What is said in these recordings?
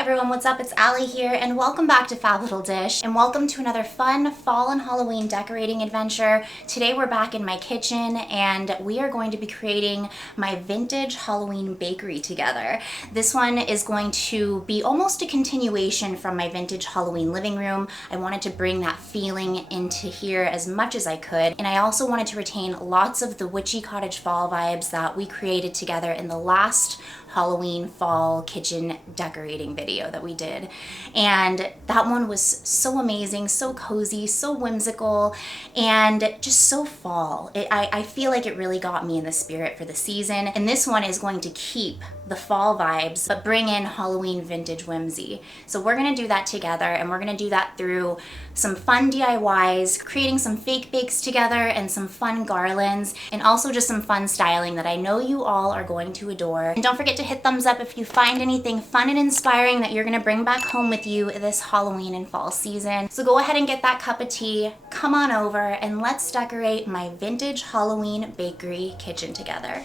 everyone, what's up? It's Allie here, and welcome back to Fab Little Dish, and welcome to another fun fall and Halloween decorating adventure. Today we're back in my kitchen, and we are going to be creating my vintage Halloween bakery together. This one is going to be almost a continuation from my vintage Halloween living room. I wanted to bring that feeling into here as much as I could, and I also wanted to retain lots of the witchy cottage fall vibes that we created together in the last Halloween fall kitchen decorating video that we did. And that one was so amazing, so cozy, so whimsical, and just so fall. I feel like it really got me in the spirit for the season. And this one is going to keep the fall vibes, but bring in Halloween vintage whimsy. So we're gonna do that together, and we're gonna do that through some fun DIYs, creating some fake bakes together, and some fun garlands, and also just some fun styling that I know you all are going to adore. And don't forget to hit thumbs up if you find anything fun and inspiring that you're gonna bring back home with you this Halloween and fall season. So go ahead and get that cup of tea, come on over, and let's decorate my vintage Halloween bakery kitchen together.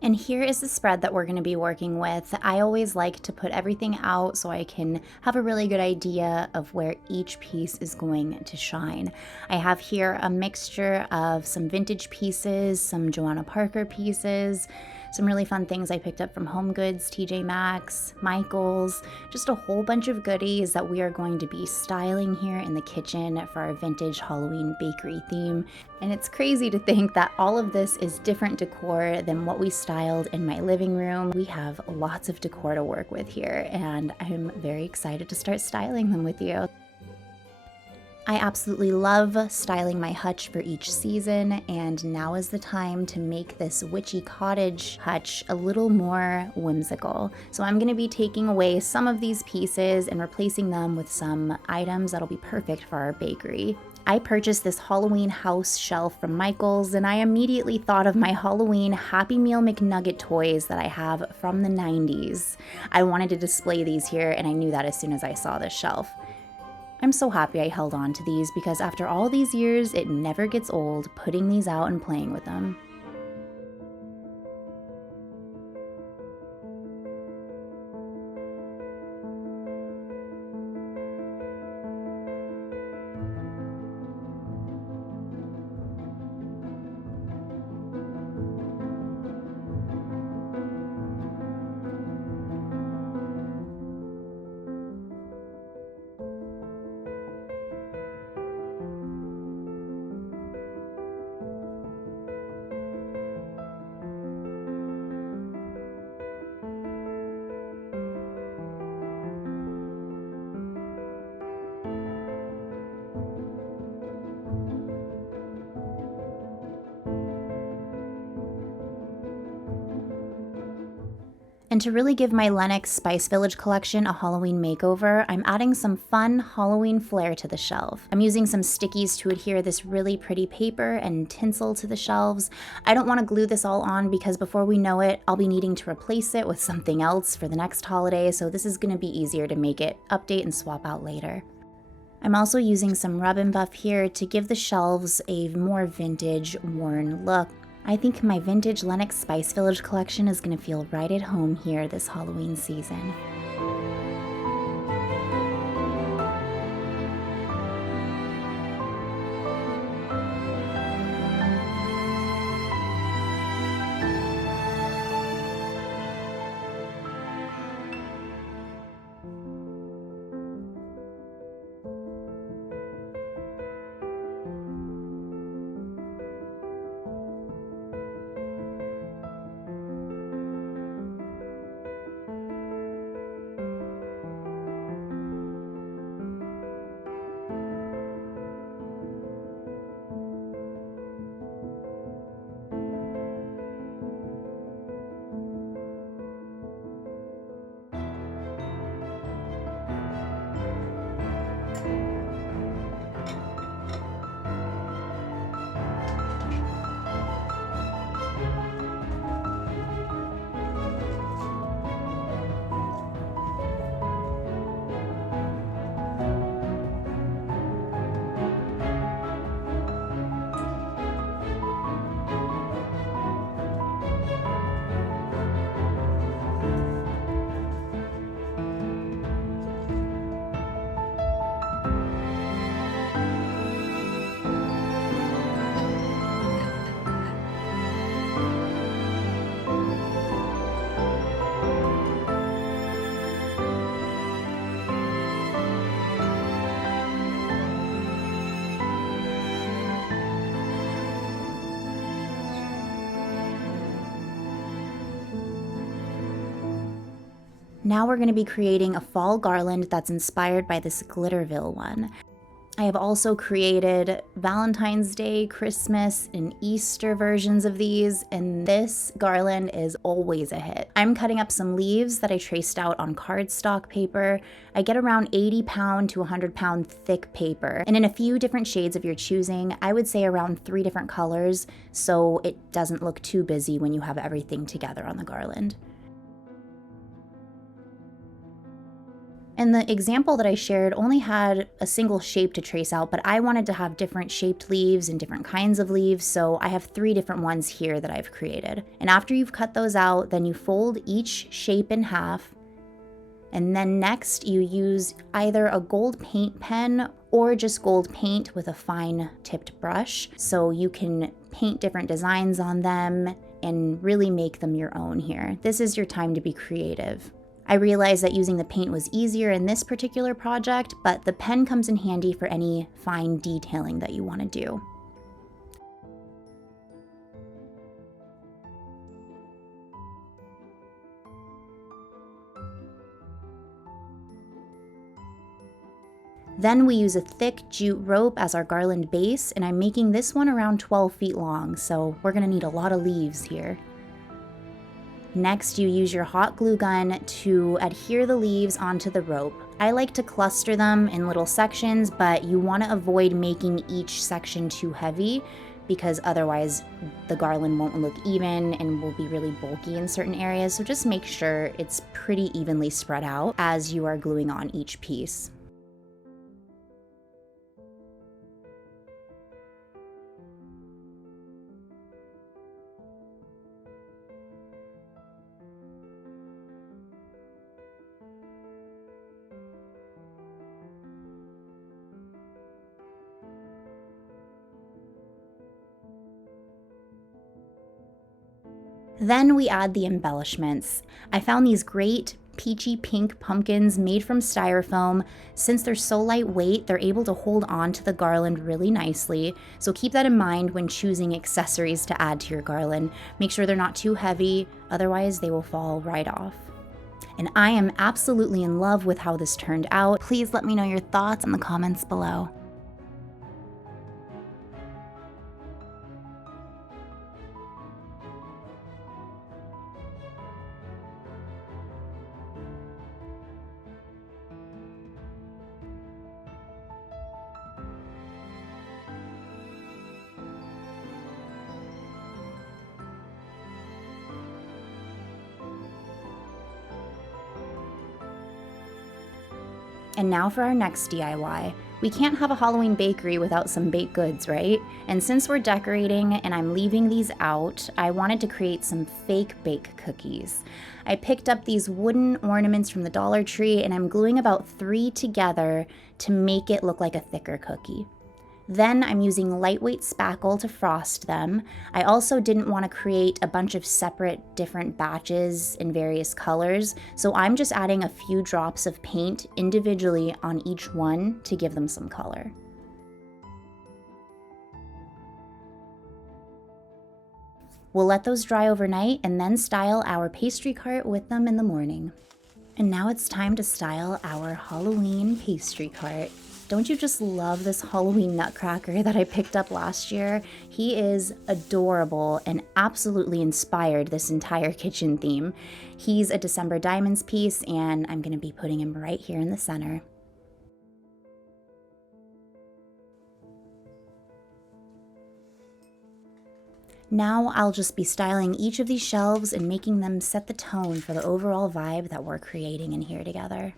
And here is the spread that we're going to be working with. I always like to put everything out so I can have a really good idea of where each piece is going to shine. I have here a mixture of some vintage pieces, some Johanna Parker pieces, some really fun things I picked up from Home Goods, TJ Maxx, Michaels, just a whole bunch of goodies that we are going to be styling here in the kitchen for our vintage Halloween bakery theme. And it's crazy to think that all of this is different decor than what we styled in my living room. We have lots of decor to work with here, and I'm very excited to start styling them with you. I absolutely love styling my Hutch for each season, and now is the time to make this witchy cottage Hutch a little more whimsical. So I'm going to be taking away some of these pieces and replacing them with some items that'll be perfect for our bakery. I purchased this Halloween house shelf from Michaels, and I immediately thought of my Halloween Happy Meal McNugget toys that I have from the 90s. I wanted to display these here, and I knew that as soon as I saw this shelf. I'm so happy I held on to these because after all these years, it never gets old putting these out and playing with them. And to really give my Lenox Spice Village collection a Halloween makeover, I'm adding some fun Halloween flair to the shelf. I'm using some stickies to adhere this really pretty paper and tinsel to the shelves. I don't want to glue this all on because before we know it, I'll be needing to replace it with something else for the next holiday, so this is going to be easier to make it, update and swap out later. I'm also using some rub and buff here to give the shelves a more vintage, worn look. I think my vintage Lenox Spice Village collection is going to feel right at home here this Halloween season. Now we're going to be creating a fall garland that's inspired by this Glitterville one. I have also created Valentine's Day, Christmas, and Easter versions of these, and this garland is always a hit. I'm cutting up some leaves that I traced out on cardstock paper. I get around 80-pound to 100-pound thick paper, and in a few different shades of your choosing. I would say around 3 different colors, so it doesn't look too busy when you have everything together on the garland. And the example that I shared only had a single shape to trace out, but I wanted to have different shaped leaves and different kinds of leaves, so I have 3 different ones here that I've created. And after you've cut those out, then you fold each shape in half, and then next you use either a gold paint pen or just gold paint with a fine tipped brush, so you can paint different designs on them and really make them your own here. This is your time to be creative. I realized that using the paint was easier in this particular project, but the pen comes in handy for any fine detailing that you want to do. Then we use a thick jute rope as our garland base, and I'm making this one around 12 feet long, so we're going to need a lot of leaves here. Next, you use your hot glue gun to adhere the leaves onto the rope. I like to cluster them in little sections, but you want to avoid making each section too heavy because otherwise the garland won't look even and will be really bulky in certain areas. So just make sure it's pretty evenly spread out as you are gluing on each piece. Then we add the embellishments. I found these great peachy pink pumpkins made from styrofoam. Since they're so lightweight, they're able to hold on to the garland really nicely. So keep that in mind when choosing accessories to add to your garland. Make sure they're not too heavy, otherwise they will fall right off. And I am absolutely in love with how this turned out. Please let me know your thoughts in the comments below. And now for our next DIY. We can't have a Halloween bakery without some baked goods, right? And since we're decorating and I'm leaving these out, I wanted to create some fake bake cookies. I picked up these wooden ornaments from the Dollar Tree and I'm gluing about 3 together to make it look like a thicker cookie. Then I'm using lightweight spackle to frost them. I also didn't want to create a bunch of separate different batches in various colors, so I'm just adding a few drops of paint individually on each one to give them some color. We'll let those dry overnight and then style our pastry cart with them in the morning. And now it's time to style our Halloween pastry cart. Don't you just love this Halloween nutcracker that I picked up last year? He is adorable and absolutely inspired this entire kitchen theme. He's a December Diamonds piece, and I'm going to be putting him right here in the center. Now I'll just be styling each of these shelves and making them set the tone for the overall vibe that we're creating in here together.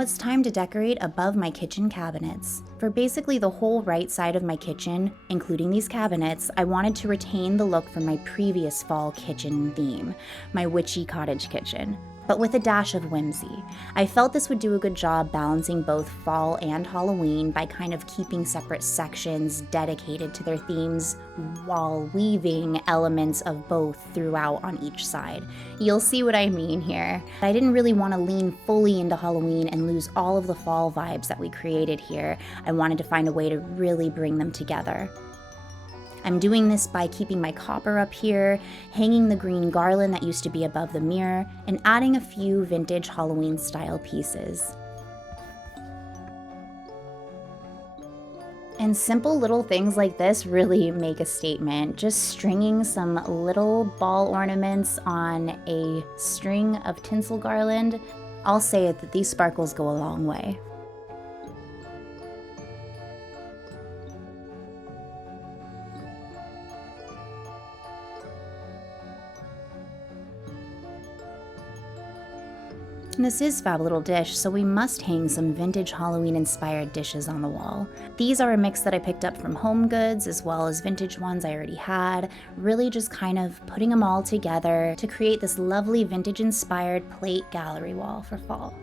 now it's time to decorate above my kitchen cabinets. For basically the whole right side of my kitchen, including these cabinets, I wanted to retain the look from my previous fall kitchen theme, my witchy cottage kitchen, but with a dash of whimsy. I felt this would do a good job balancing both fall and Halloween by kind of keeping separate sections dedicated to their themes while weaving elements of both throughout on each side. You'll see what I mean here. I didn't really want to lean fully into Halloween and lose all of the fall vibes that we created here. I wanted to find a way to really bring them together. I'm doing this by keeping my copper up here, hanging the green garland that used to be above the mirror, and adding a few vintage Halloween style pieces. And simple little things like this really make a statement. Just stringing some little ball ornaments on a string of tinsel garland, I'll say it that these sparkles go a long way. This is Fab Little Dish, so we must hang some vintage Halloween-inspired dishes on the wall. These are a mix that I picked up from Home Goods, as well as vintage ones I already had, really just kind of putting them all together to create this lovely vintage-inspired plate gallery wall for fall.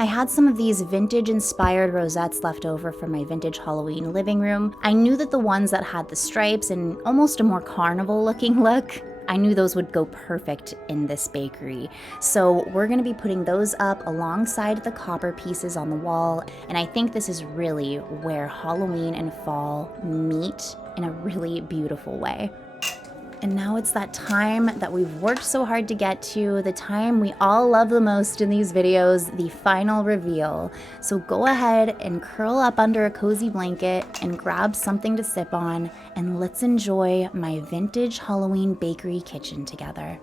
I had some of these vintage-inspired rosettes left over from my vintage Halloween living room. I knew that the ones that had the stripes and almost a more carnival-looking look, I knew those would go perfect in this bakery. So we're gonna be putting those up alongside the copper pieces on the wall, and I think this is really where Halloween and fall meet in a really beautiful way. And now it's that time that we've worked so hard to get to, the time we all love the most in these videos, the final reveal. So go ahead and curl up under a cozy blanket and grab something to sip on, and let's enjoy my vintage Halloween bakery kitchen together.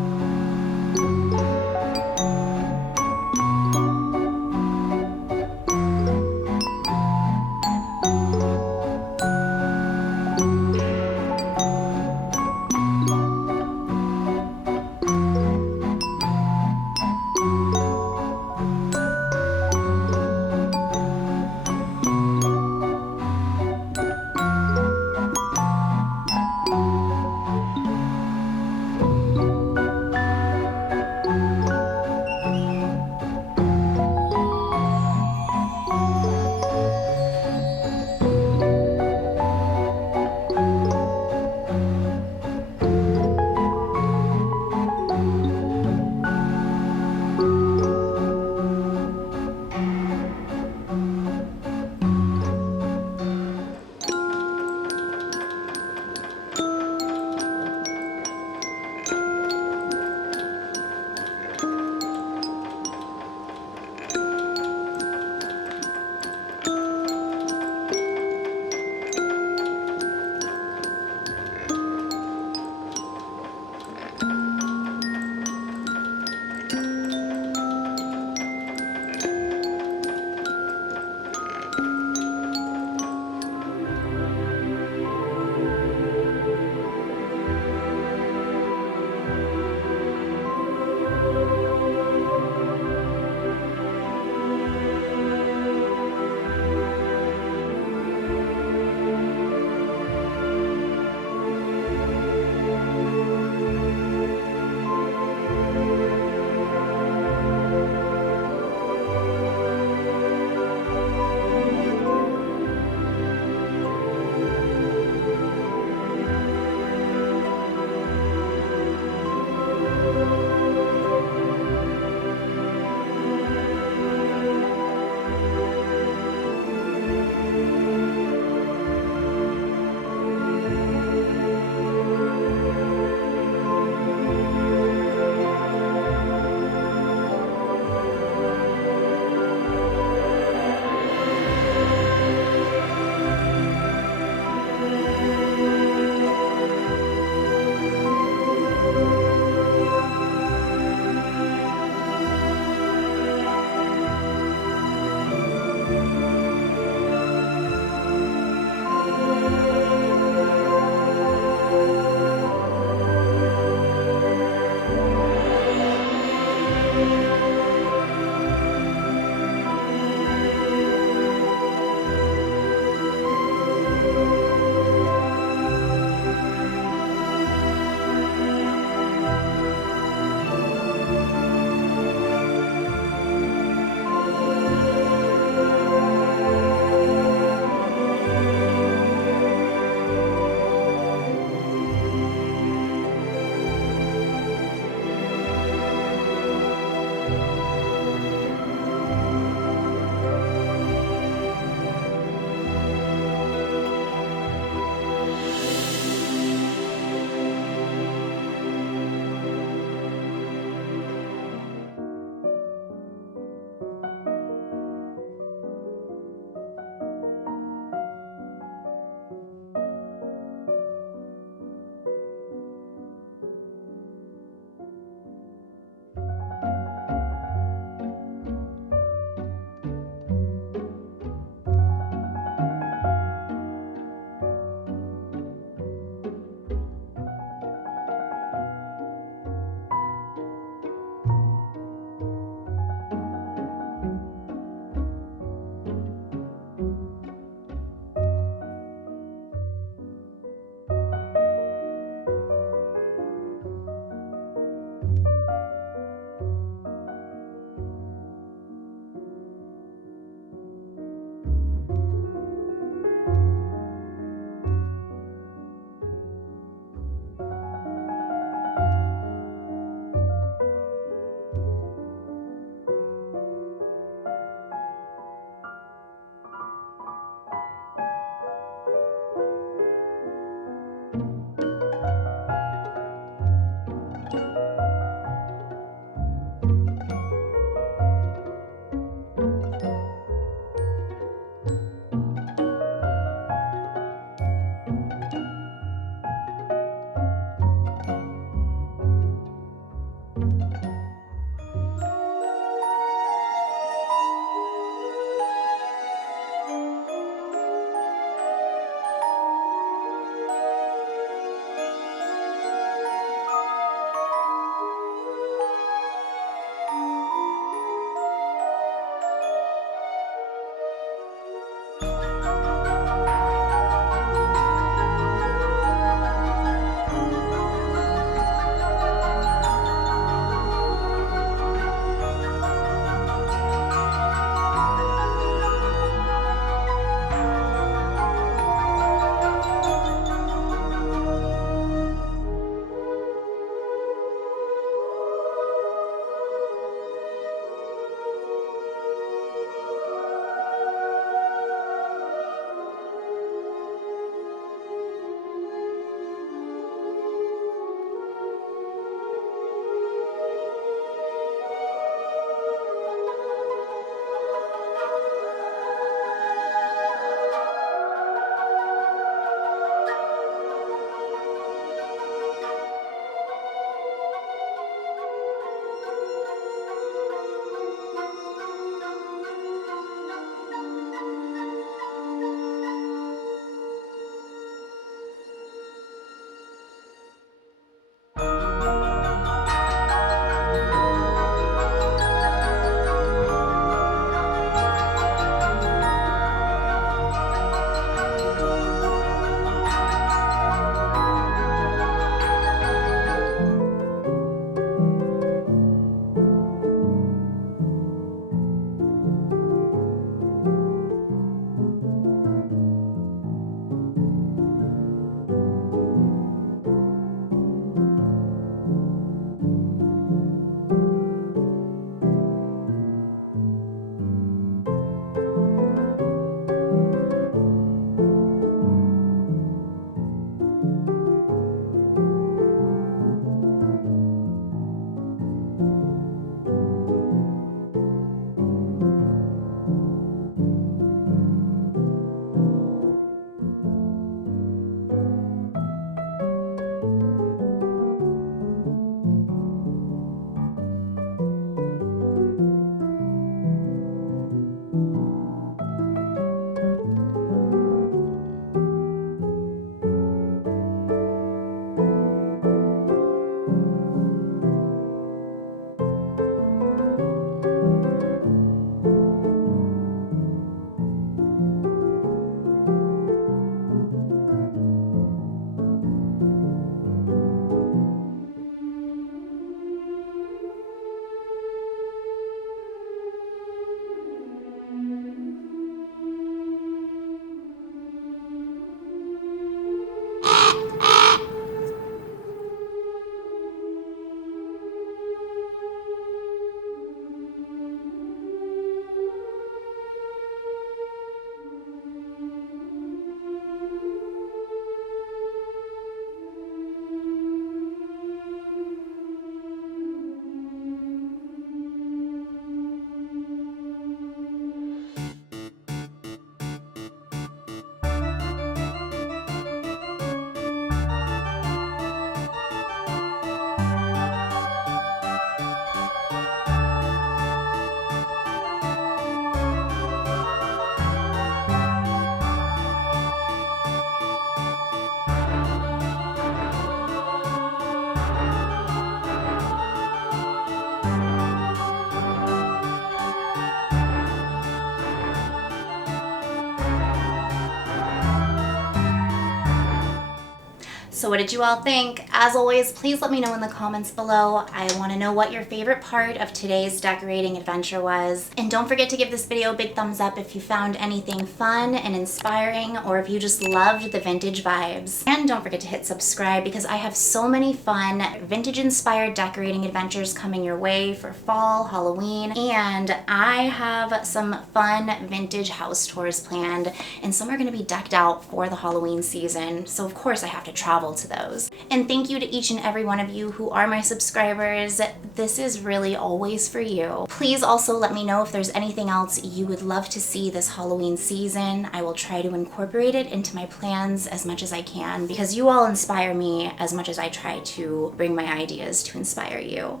So what did you all think? As always, please let me know in the comments below. I want to know what your favorite part of today's decorating adventure was. And don't forget to give this video a big thumbs up if you found anything fun and inspiring, or if you just loved the vintage vibes. And don't forget to hit subscribe because I have so many fun vintage inspired decorating adventures coming your way for fall, Halloween, and I have some fun vintage house tours planned, and some are going to be decked out for the Halloween season. So of course I have to travel to those. And thank you to each and every one of you who are my subscribers. This is really always for you. Please also let me know if there's anything else you would love to see this Halloween season. I will try to incorporate it into my plans as much as I can because you all inspire me as much as I try to bring my ideas to inspire you.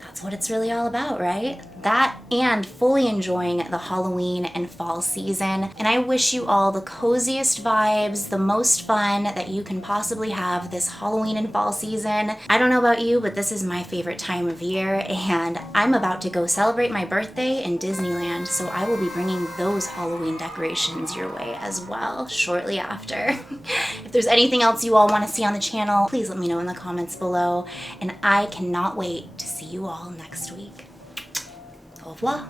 That's what it's really all about, right? That and fully enjoying the Halloween and fall season. And I wish you all the coziest vibes, the most fun that you can possibly have this Halloween and fall season. I don't know about you, but this is my favorite time of year, and I'm about to go celebrate my birthday in Disneyland, so I will be bringing those Halloween decorations your way as well shortly after. If there's anything else you all want to see on the channel, please let me know in the comments below, and I cannot wait to see you all next week. Au revoir.